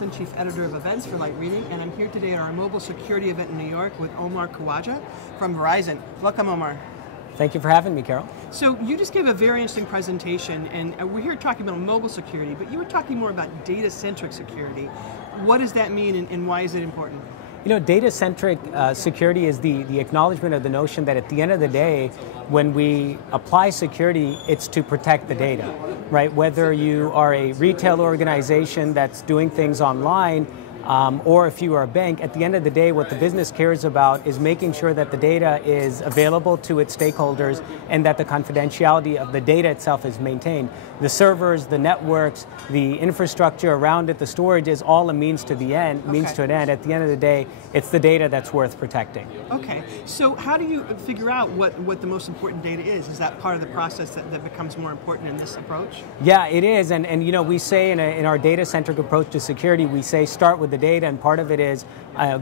Wilson, Chief Editor of Events for Light Reading, and I'm here today at our mobile security event in New York with Omar Khawaja from Verizon. Welcome, Omar. Thank you for having me, Carol. So you just gave a very interesting presentation, and we're here talking about mobile security, but you were talking more about data-centric security. What does that mean, and why is it important? You know, data-centric security is the acknowledgement of the notion that at the end of the day, when we apply security, it's to protect the data, right? Whether you are a retail organization that's doing things online, or if you are a bank, at the end of the day, what the business cares about is making sure that the data is available to its stakeholders and that the confidentiality of the data itself is maintained. The servers, the networks, the infrastructure around it, the storage is all a means to the end, means to an end. At the end of the day, it's the data that's worth protecting. Okay, so how do you figure out what the most important data is? Is that part of the process that becomes more important in this approach? Yeah, it is, and you know, we say in our data-centric approach to security, we say start with the data, and part of it is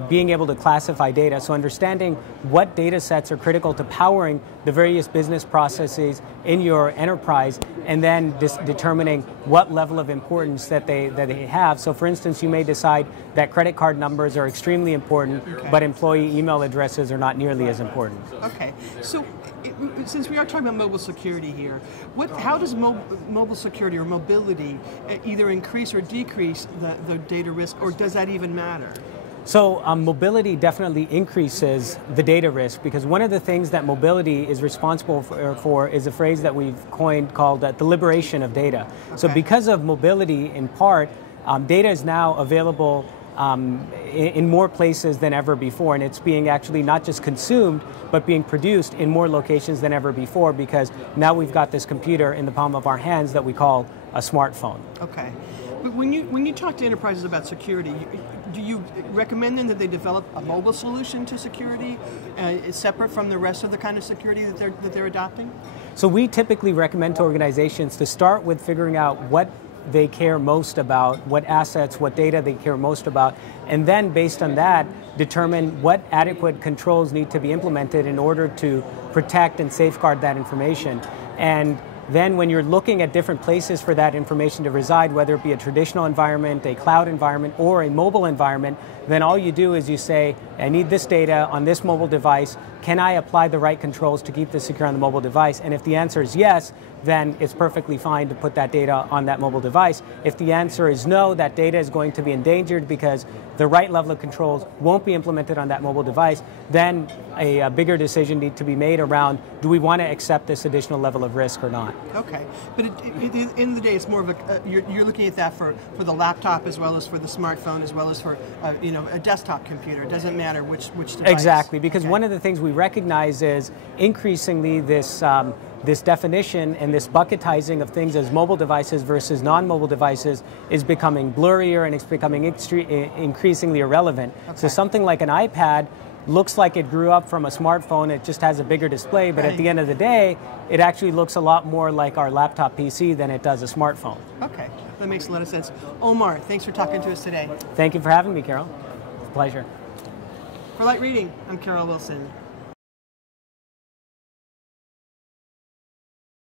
being able to classify data. So understanding what data sets are critical to powering the various business processes in your enterprise, and then determining what level of importance that they have. So for instance, you may decide that credit card numbers are extremely important, but employee email addresses are not nearly as important. Okay, so since we are talking about mobile security here, how does mobile security or mobility either increase or decrease the data risk, or does that even matter? So mobility definitely increases the data risk, because one of the things that mobility is responsible for is a phrase that we've coined called the liberation of data. So because of mobility, in part, data is now available in more places than ever before, and it's being actually not just consumed, but being produced in more locations than ever before, because now we've got this computer in the palm of our hands that we call a smartphone. Okay. But when you talk to enterprises about security, do you recommend them that they develop a mobile solution to security separate from the rest of the kind of security that they're adopting? So we typically recommend to organizations to start with figuring out what they care most about, what assets, what data they care most about, and then based on that, determine what adequate controls need to be implemented in order to protect and safeguard that information. And then when you're looking at different places for that information to reside, whether it be a traditional environment, a cloud environment, or a mobile environment, then all you do is you say, I need this data on this mobile device. Can I apply the right controls to keep this secure on the mobile device? And if the answer is yes, then it's perfectly fine to put that data on that mobile device. If the answer is no, that data is going to be endangered because the right level of controls won't be implemented on that mobile device, then a bigger decision needs to be made around, do we want to accept this additional level of risk or not? Okay, but at the end of the day, it's more of you're looking at that for the laptop as well as for the smartphone as well as for a desktop computer. It doesn't matter which device. Exactly, because one of the things we recognize is increasingly this definition and this bucketizing of things as mobile devices versus non-mobile devices is becoming blurrier, and it's becoming increasingly irrelevant. So something like an iPad looks like it grew up from a smartphone, it just has a bigger display, but at the end of the day, it actually looks a lot more like our laptop PC than it does a smartphone. Okay, that makes a lot of sense. Omar, thanks for talking to us today. Thank you for having me, Carol. It's a pleasure. For Light Reading, I'm Carol Wilson.